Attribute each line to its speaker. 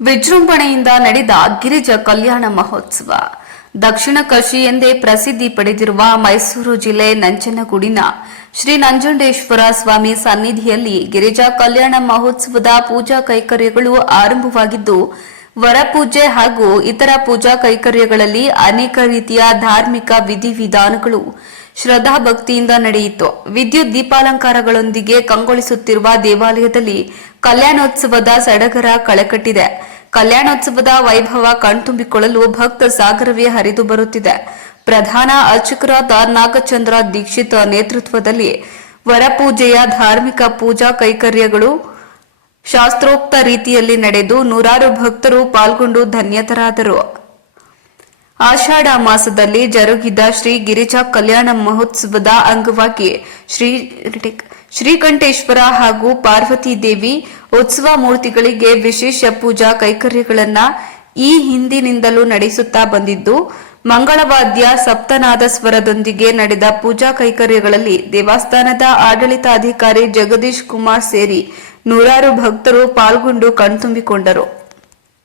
Speaker 1: ವಿಜೃಂಭಣೆಯಿಂದ ನಡೆದ ಗಿರಿಜ ಕಲ್ಯಾಣ ಮಹೋತ್ಸವ. ದಕ್ಷಿಣ ಕಶಿ ಎಂದೇ ಪ್ರಸಿದ್ಧಿ ಪಡೆದಿರುವ ಮೈಸೂರು ಜಿಲ್ಲೆ ನಂಜನಗೂಡಿನ ಶ್ರೀ ನಂಜುಂಡೇಶ್ವರ ಸ್ವಾಮಿ ಸನ್ನಿಧಿಯಲ್ಲಿ ಗಿರಿಜಾ ಕಲ್ಯಾಣ ಮಹೋತ್ಸವದ ಪೂಜಾ ಕೈಕರ್ಯಗಳು ಆರಂಭವಾಗಿದ್ದು ವರಪೂಜೆ ಹಾಗೂ ಇತರ ಪೂಜಾ ಕೈಕರ್ಯಗಳಲ್ಲಿ ಅನೇಕ ರೀತಿಯ ಧಾರ್ಮಿಕ ವಿಧಿವಿಧಾನಗಳು ಶ್ರದ್ಧಾ ಭಕ್ತಿಯಿಂದ ನಡೆಯಿತು. ವಿದ್ಯುತ್ ದೀಪಾಲಂಕಾರಗಳೊಂದಿಗೆ ಕಂಗೊಳಿಸುತ್ತಿರುವ ದೇವಾಲಯದಲ್ಲಿ ಕಲ್ಯಾಣೋತ್ಸವದ ಸಡಗರ ಕಳೆಕಟ್ಟಿದೆ. ಕಲ್ಯಾಣೋತ್ಸವದ ವೈಭವ ಕಣ್ತುಂಬಿಕೊಳ್ಳಲು ಭಕ್ತ ಸಾಗರವೇ ಹರಿದು ಬರುತ್ತಿದೆ. ಪ್ರಧಾನ ಅರ್ಚಕರಾದ ನಾಗಚಂದ್ರ ದೀಕ್ಷಿತ್ ನೇತೃತ್ವದಲ್ಲಿ ವರಪೂಜೆಯ ಧಾರ್ಮಿಕ ಪೂಜಾ ಕೈಕರ್ಯಗಳು ಶಾಸ್ತ್ರೋಕ್ತ ರೀತಿಯಲ್ಲಿ ನಡೆದು ನೂರಾರು ಭಕ್ತರು ಪಾಲ್ಗೊಂಡು ಧನ್ಯತರಾದರು. ಆಷಾಢ ಮಾಸದಲ್ಲಿ ಜರುಗಿದ ಶ್ರೀ ಗಿರಿಜಾ ಕಲ್ಯಾಣ ಮಹೋತ್ಸವದ ಅಂಗವಾಗಿ ಶ್ರೀ ಶ್ರೀಕಂಠೇಶ್ವರ ಹಾಗೂ ಪಾರ್ವತಿ ದೇವಿ ಉತ್ಸವ ಮೂರ್ತಿಗಳಿಗೆ ವಿಶೇಷ ಪೂಜಾ ಕೈಕರ್ಯಗಳನ್ನ ಈ ಹಿಂದಿನಿಂದಲೂ ನಡೆಸುತ್ತಾ ಬಂದಿದ್ದು, ಮಂಗಳವಾದ್ಯ ಸಪ್ತನಾದ ಸ್ವರದೊಂದಿಗೆ ನಡೆದ ಪೂಜಾ ಕೈಕರ್ಯಗಳಲ್ಲಿ ದೇವಸ್ಥಾನದ ಆಡಳಿತಾಧಿಕಾರಿ ಜಗದೀಶ್ ಕುಮಾರ್ ಸೇರಿ ನೂರಾರು ಭಕ್ತರು ಪಾಲ್ಗೊಂಡು ಕಣ್ತುಂಬಿಕೊಂಡರು.